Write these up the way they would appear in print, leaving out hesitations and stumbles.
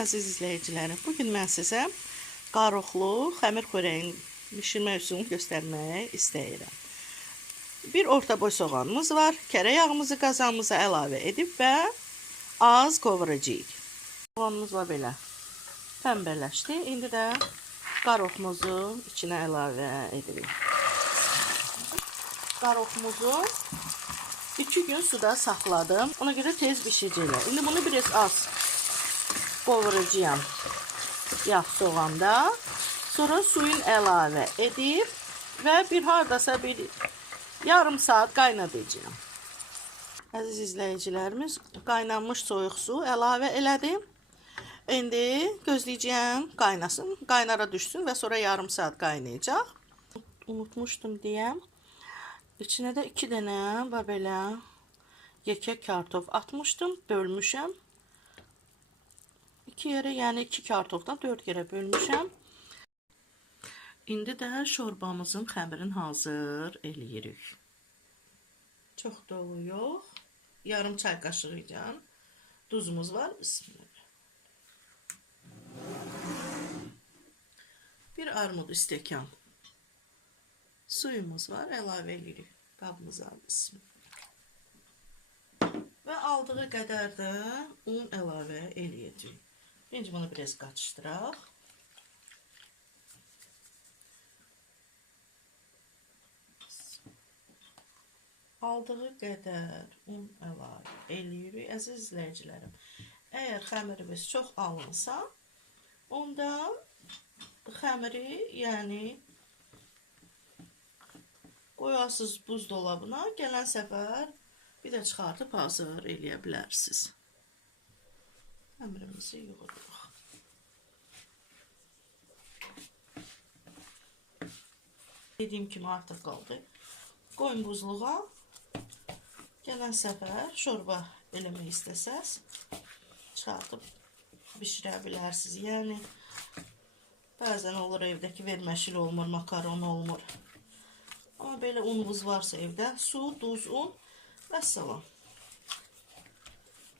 əziz izləyicilərim. Bugün mən sizə qaroqlu xəmir xörəyini bişirmək üsulunu göstərmək istəyirəm. Bir orta boy soğanımız var. Kərə yağımızı qazanımıza əlavə edib və az qovuracağıq. Soğanımız var belə. Pəmbələşdi. İndi də qaroqumuzu içinə əlavə edirik. Qaroqumuzu 2 gün suda saxladım. Ona görə tez bişəcəklər. İndi bunu biraz az qovuracağım yağ soğanda. Sonra suyun əlavə edib və hardasa yarım saat qaynadacağım. Əziz izləyicilərimiz, qaynanmış soyuq su əlavə elədim. İndi gözləyəcəyəm qaynasın, qaynara düşsün və sonra yarım saat qaynayacaq. Unutmuşdum deyəm. İçinə də 2 dənə belə yekə kartof atmışdım, bölmüşəm. 2 yerə, yəni 2 kartofdan 4 yerə bölmüşəm. İndi də şorbamızın xəmirini hazır eləyirik. Çox dolu yox. Yarım çay qaşığı ilə duzumuz var. Bismillah. Bir armud stəkan suyumuz var. Əlavə edirik qabımıza. Bismillah. Və aldığı qədər də un əlavə eləyəcəyik. Birinci bunu biraz qarışdıraq. Aldığı qədər un əlavə eləyirik. Əziz izləyicilərim, əgər xəmirimiz çox alınsa, onda xəmiri, yəni qoyasınız buzdolabına, gələn səfər bir də çıxartıb hazır eləyə bilərsiniz. Xəmirimizi yoğururuq. Dediyim kimi artıq qaldı. Qoyun buzluğa. Gələn səfər şorba eləmək istəsəz, çıxartıb bişirə bilərsiniz. Yəni, bəzən olur evdəki verməşil olmur, makaron olmur. Amma belə unumuz varsa evdə, su, duz, un və salam.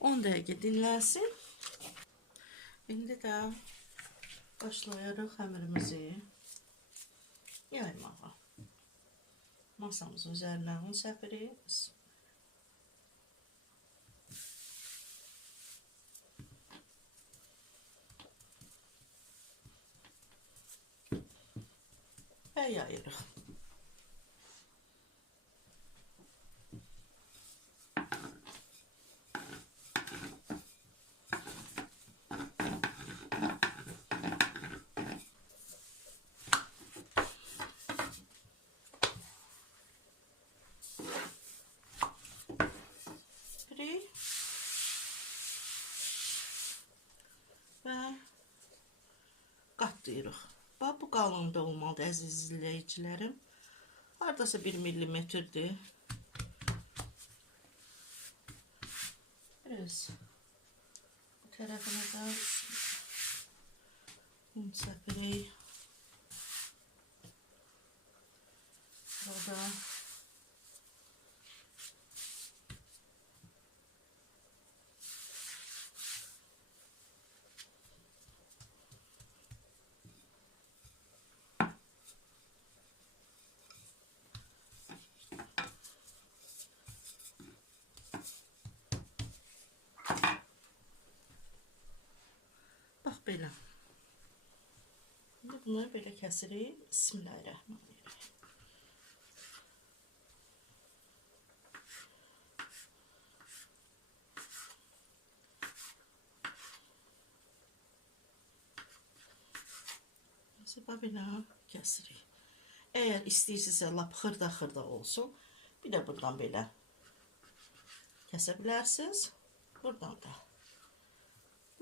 10 dəqiqə dinlənsin. İndi də başlayarıq xəmirimizi yaymağa. Masamızın üzərinə un səpirik. Və yayırıq. Və qatlayırıq. Bax, bu qalınlıqda olmalıdır, əziz izləyicilərim. Hardasa 1 millimetrdir. Biraz bu tərəfinə də un səpirik. Burada belə. Şimdi bunu belə kəsirik. Bismillahirrahmanirrahim. Belə kəsirik. Əgər istəyirsinizsə lap xırda olsun, bir də buradan belə kəsə bilərsiniz. Buradan da.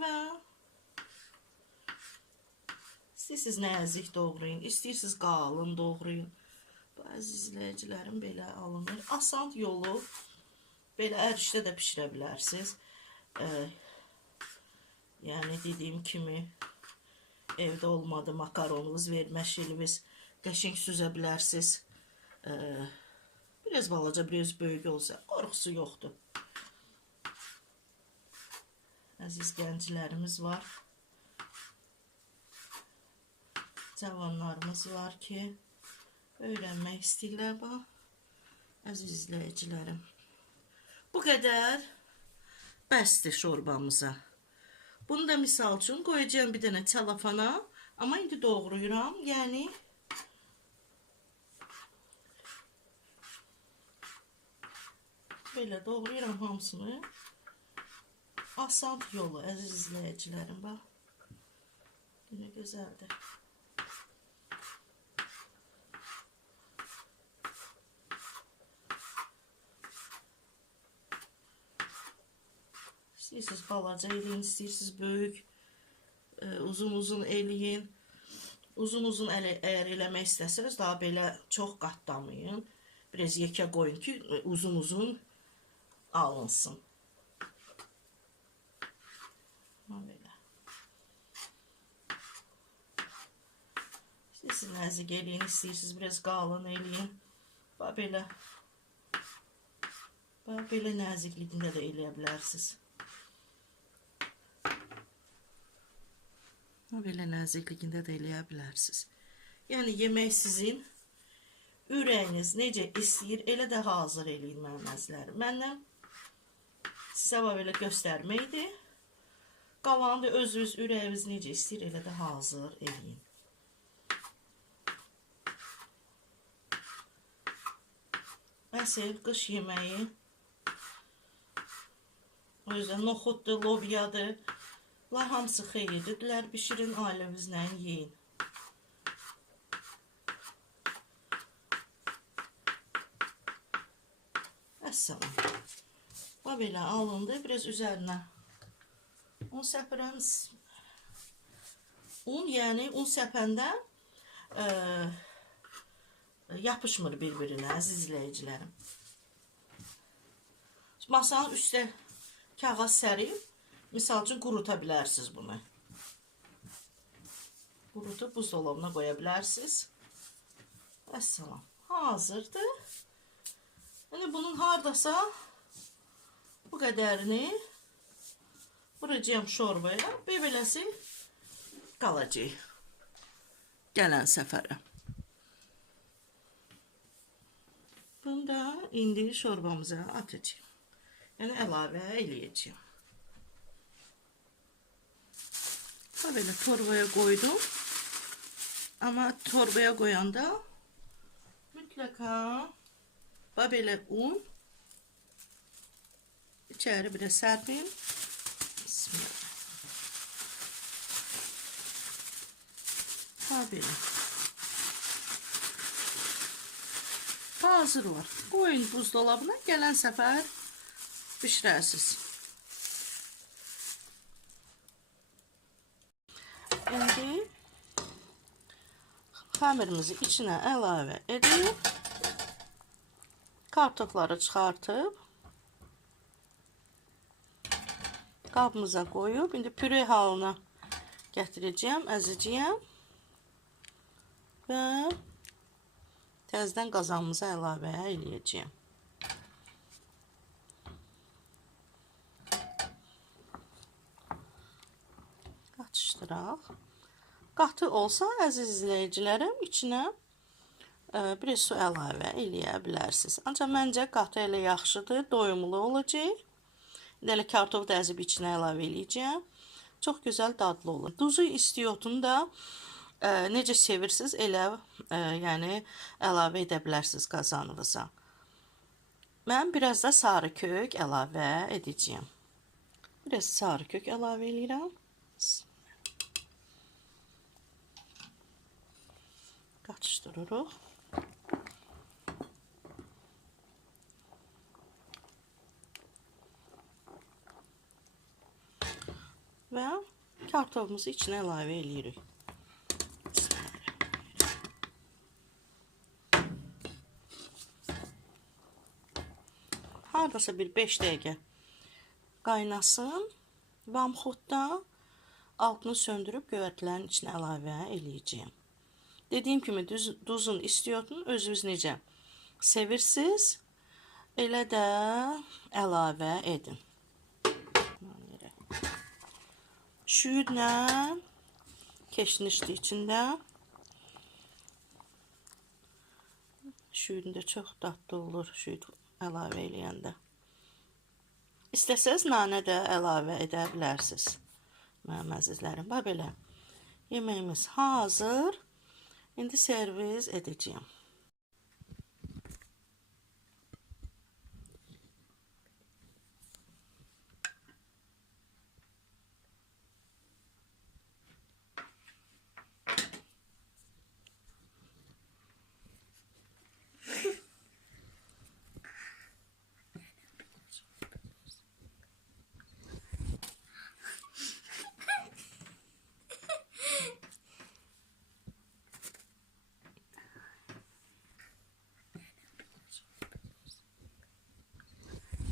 Və İstəyirsiniz nəzik doğrayın, istəyirsiniz qalın doğrayın. Bəzi izləyicilərim belə alınır. Asan yolu, belə ərişdə də pişirə bilərsiniz. Yəni dediyim kimi, evdə olmadı makaronunuz, verməşiliniz, qəşəng süzə bilərsiniz. Biraz balaca, biraz böyük olsa, qorxusu yoxdur. Əziz gənclərimiz var. cavanlarımız var ki, öyrənmək istəyirlər bax. Əziz izləyicilərim, bu qədər bəsdir şorbamıza. Bunu da misal üçün qoyacağım bir dənə çəlafana, amma indi doğrayıram. Yəni belə doğrayıram hamısını. Asan yolu, əziz izləyicilərim, bax. Yine gözəldir. İstəyirsiniz balaca eləyin, istəyirsiniz böyük, uzun eləyin. Uzun əgər eləmək istəsəniz, daha belə çox qatlamayın. Biraz yekə qoyun ki, uzun alınsın. Belə. İstəyirsiniz nəzik eləyin, istəyirsiniz biraz qalın eləyin. Bax belə. Bax belə nəziklikdə də eləyə bilərsiniz. Belə nəziklikində də eləyə bilərsiniz. Yəni yemək sizin ürəyiniz necə istəyir, elə də hazır eləyin mənim əzizlərim. Məndən sizə belə göstərməkdir. Qalanı da özünüz ürəyiniz necə istəyir, elə də hazır eləyin. Əsl qış yeməyi. O yüzden noxuddur, lobyadır. Bunlar hamısı xeyirlidirlər. Bişirin, ailəmizlə yiyin. Əssalam. Bu belə alındı. Biraz üzərinə un səpirəm. Un, yəni un səpəndə yapışmır bir-birinə, əziz izləyicilərim. Masanın üstə kağız sərib, misal üçün quruta bilərsiniz bunu. Qurutub buzdolabına qoya bilərsiniz. Əssalam. Hazırdır. Yəni bunun hardasa bu qədərini vuracağım şorbaya. Beləsi qalacaq. Gələn səfərə. Bunu da indi şorbamıza atacağım. Yəni əlavə eləyəcəyim. Böyle torbaya koydum. Ama torbaya koyanda mutlaka böyle un içeri bir de serpeyim. Bismillah. Böyle. Hazır var. Koyun buzdolabına, gelen sefer pişirirsiniz. Şimdi xəmirimizi içine əlavə edib kartofları çıxartıb qabımıza qoyub indi püre halına gətirəcəyəm, əzəcəyəm və təzədən qazanımıza əlavə eləyəcəyəm. Qatışdıraq. Qatı olsa, əziz izləyicilərim, içinə bir su əlavə eləyə bilərsiniz. Ancaq məncə qatı elə yaxşıdır, doyumlu olacaq. Elə kartof da əzib içinə əlavə eləyəcəm. Çox gözəl dadlı olur. Duzu istiotunu da necə sevirsiniz, elə yəni əlavə edə bilərsiniz qazanınıza. Mən biraz da sarı kök əlavə edəcəyəm. Biraz sarı kök əlavə eləyirəm. Qatışdırırıq. Və kartofumuzu içinə əlavə eləyirik. Hardasa bir 5 dəqiqə qaynasın. Vamxodda altını söndürüb göyərtilərin içinə əlavə eləyəcəyim. Dediyim kimi duzun istiotunu özünüz necə sevirsiniz, elə də əlavə edin. Şüyüdlə keçmişdi içində. şüyündə çox dadlı olur şüyüd əlavə eləyəndə. İstəsəz nanə də əlavə edə bilərsiniz. Mənim əzizlərim, bax belə. Yeməyimiz hazır. İndi servis edəcəyəm.